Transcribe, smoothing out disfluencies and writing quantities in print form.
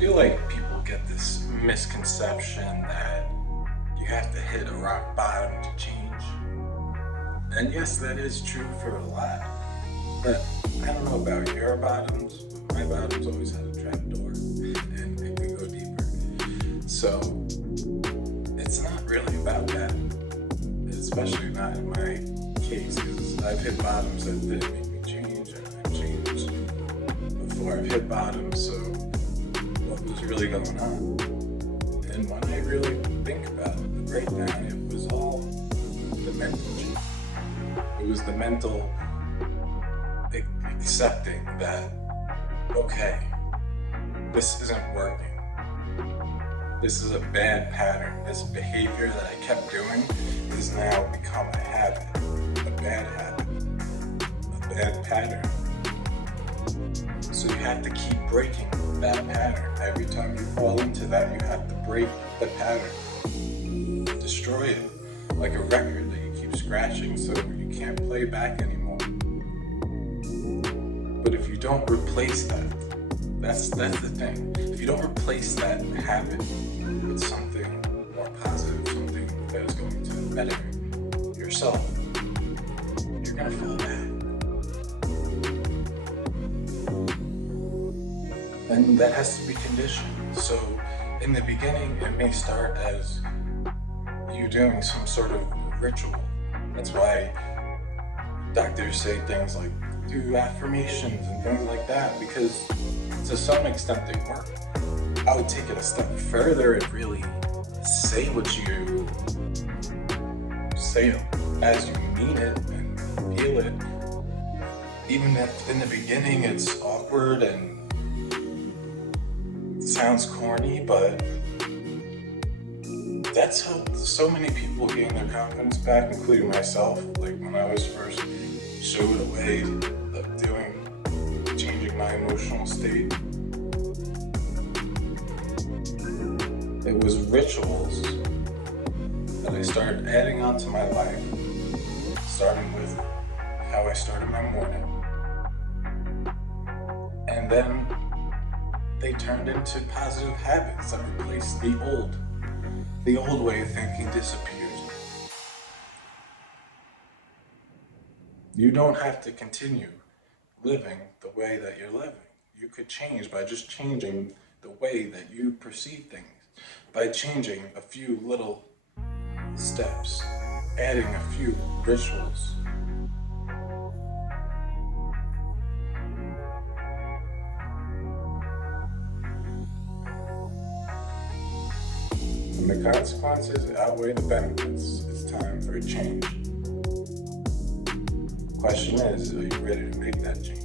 feel like people get this misconception that you have to hit a rock bottom to change. And yes, that is true for a lot. But I don't know about your bottoms, but my bottoms always had a trap door and it could go deeper. So it's not really about that, especially not in my case, because I've hit bottoms that didn't make me change, and I've changed before I've hit bottoms. So what was really going on? And when I really think about it, the breakdown, it was all the mental change. It was the mental accepting that, okay, this isn't working. This is a bad pattern. This behavior that I kept doing has now become a habit, a bad habit, a bad pattern. So you have to keep breaking that pattern. Every time you fall into that, you have to break the pattern. Destroy it, like a record that you keep scratching so you can't play back anymore. But if you don't replace that, that's the thing. If you don't replace that habit with something more positive, something that is going to better yourself, you're gonna fall back. And that has to be conditioned. So in the beginning, it may start as you doing some sort of ritual. That's why doctors say things like do affirmations and things like that, because to some extent they work. I would take it a step further and really say what you say as you mean it and feel it. Even if in the beginning it's awkward and sounds corny, but that's how so many people gain their confidence back, including myself. Like when I was first showed a way of changing my emotional state, it was rituals that I started adding onto my life, starting with how I started my morning. And then they turned into positive habits that replaced the old way of thinking disappears. You don't have to continue living the way that you're living. You could change by just changing the way that you perceive things, by changing a few little steps, adding a few rituals. When the consequences outweigh the benefits, it's time for a change. The question is, are you ready to make that change?